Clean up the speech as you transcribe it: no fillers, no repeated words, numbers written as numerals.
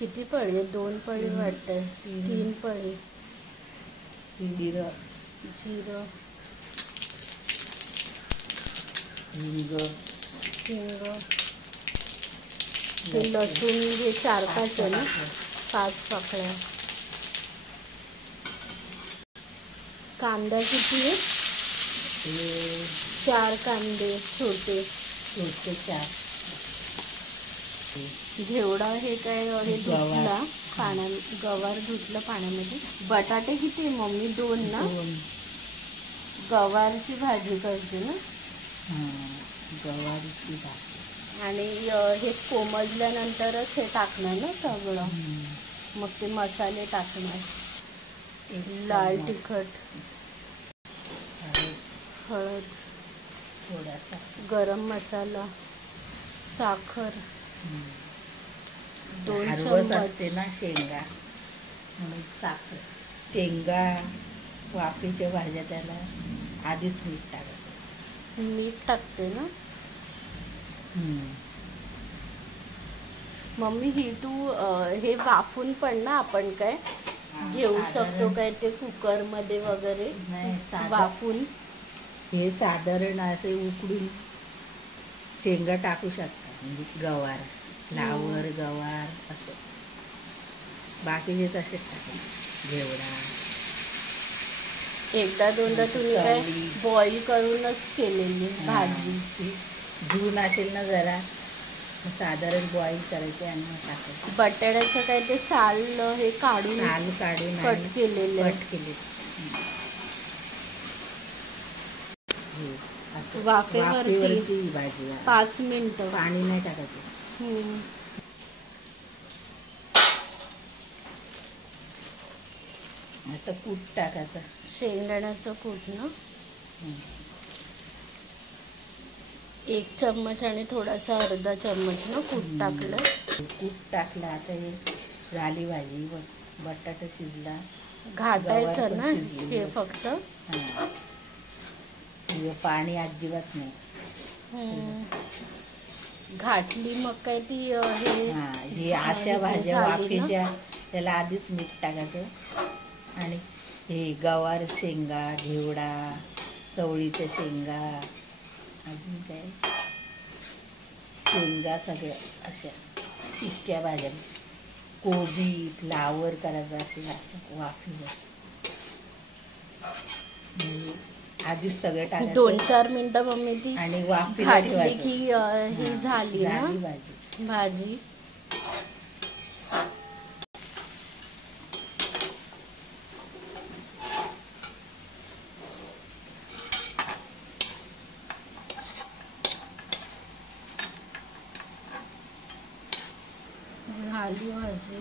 किती पळी? 2 पळी वाटतं. 3 पळी. जिरं जिरं, हिंग, हे लसूण हे 4-5 आहे ना, 5 पाकळ्या. कांदा किती आहे? 4 कांदे छोटे. 4. घेवडा हे काय हे धुतला गवार धुतलं पाण्यामध्ये. बटाटे किती आहे मम्मी? 2 ना? 2. गवारची भाजी करते ना? गवारीची भाजी. आणि हे कोमजल्यानंतरच हे टाकणार ना सगळं. मग ते मसाले टाकणार. लाल तिखट, हळद, थोडासा गरम मसाला, साखर, 2 हरवस चम्मच असते ना शेंगा म्हणून साखर. शेंगा वाफेच्या भाज्या त्याला आधीच मीठ टाकायचं. मीठ टाकते ना मम्मी. ही तू हे वाफून पण ना आपण काय घेऊ शकतो काय ते कुकरमध्ये वगैरे? नाही, वाफून हे साधारण असे उकडून शेंगा टाकू शकता. म्हणजे गवार, फ्लावर, गवार असं बाकीचे तसेच टाकायचे. घेवडा 1-2दा तुम्ही काय बॉईल करूनच केलेली भाजी. धुवून असेल ना जरा, साधारण बॉईल करायचे आणि मग टाकायचे. बटाट्याचं काय ते साल हे काढून कट केलेले. वाफेवरची भाजी 5 मिनिटं. पाणी नाही टाकायचं. आता कूट टाकायचं. शेंगदाण्याचं कूट ना 1 चम्मच आणि थोडासा अर्धा चम्मच ना कूट टाकलं. कूट टाकलं. आता हे झाली भाजी. बटाटा शिजला. घाटायचं ना हे फक्त. पाणी अजिबात नाही. घाटली मग काय ती हे अशा भाज्या वाफेच्या त्याला आधीच मीठ टाकायचं. आणि हे गवार शेंगा, घेवडा, चवळीच्या शेंगा, अजून काय शेंगा सगळ्या अशा इतक्या भाज्या. कोबी, फ्लावर करायचं असे असं वाफेवर. आधीच सगळं टाकायचं. 2-4 मिनिटं मम्मी ती आणि वाफेला घाटली की ही झाली ना भाजी. झाली भाजी.